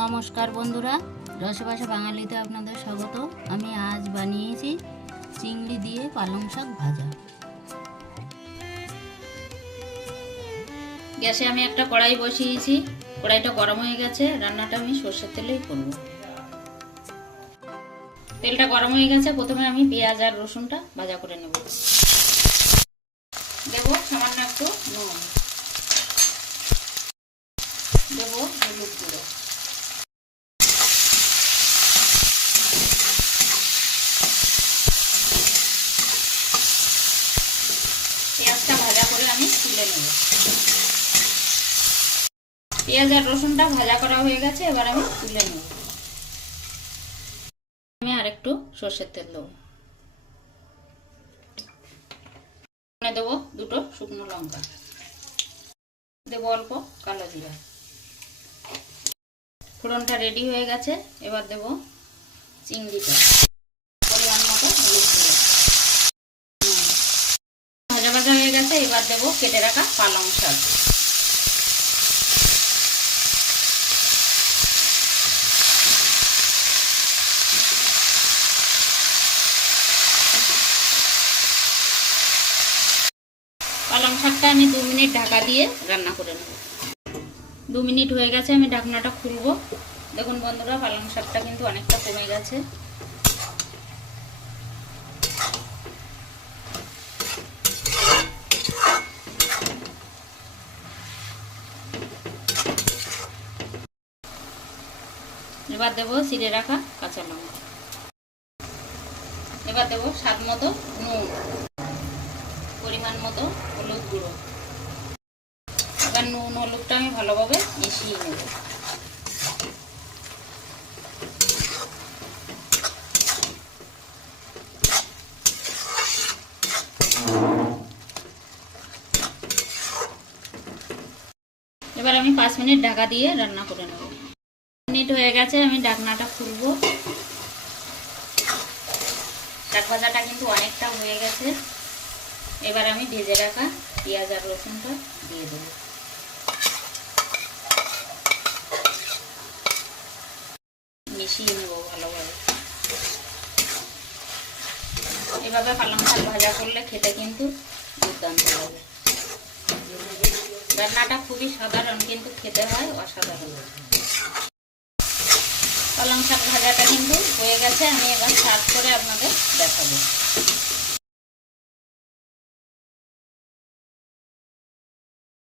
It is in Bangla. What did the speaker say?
নমস্কার বন্ধুরা, রসবাসা বাঙালিতে আপনাদের স্বাগত। আমি আজ বানিয়েছি চিংড়ি দিয়ে পালং শাক ভাজা। গ্যাসে আমি একটা কড়াই বসিয়েছি, কড়াইটা গরম হয়ে গেছে। রান্নাটা আমি সর্ষের তেলেই করব। তেলটা গরম হয়ে গেছে, প্রথমে আমি পেঁয়াজ আর রসুনটা ভাজা করে নেব। দেব সামান্য একটু নুন, দেব হলুদ গুঁড়ো, পেঁয়াজটা ভাজা করে আমি তুলে নেব। পেঁয়াজ আর রসুনটা ভাজা করা হয়ে গেছে, এবার আমি তুলে নেব। আমি আর একটু সর্ষের তেল দেবো, দেবো দুটো শুকনো লঙ্কা, দেবো অল্প কালো জিরা। ফোড়নটা রেডি হয়ে গেছে, এবার দেবো চিংড়িটা, পরিমাণ মতো হলুদ গুঁড়ো। ভাজা ভাজা হয়ে গেছে, এবার দেবো কেটে রাখা পালং শাক। পালং শাকটা আমি 2 মিনিট ঢাকা দিয়ে রান্না করে নেব। 2 মিনিট হয়ে গেছে, আমি ঢাকনাটা খুলবো। দেখুন বন্ধুরা, পালং শাকটা কিন্তু অনেকটা কমে গেছে। এবার দেবো চিড়ে রাখা কাঁচা লঙ্কা, এবার দেবো স্বাদ মতো নুন, পরিমাণ মতো হলুদ গুঁড়ো। এবার নুন হলুদটা আমি ভালোভাবে মিশিয়ে নেব। এবার আমি 5 মিনিট ঢাকা দিয়ে রান্না করে নেব। 5 মিনিট হয়ে গেছে, আমি ঢাকনাটা খুলবো। শাক ভাজাটা কিন্তু অনেকটা হয়ে গেছে। এবার আমি ভেজে রাখা পেঁয়াজ আর রসুনটা দিয়ে দেবো। মিশিয়ে নেব ভালোভাবে। এভাবে পালং শাক ভাজা করলে খেতে কিন্তু দুর্দান্ত লাগে। রান্নাটা খুবই সাধারণ, কিন্তু খেতে হয় অসাধারণ। পালং শাক ভাজাটা কিন্তু হয়ে গেছে, আমি এবার সার্ভ করে আপনাদের দেখাবো।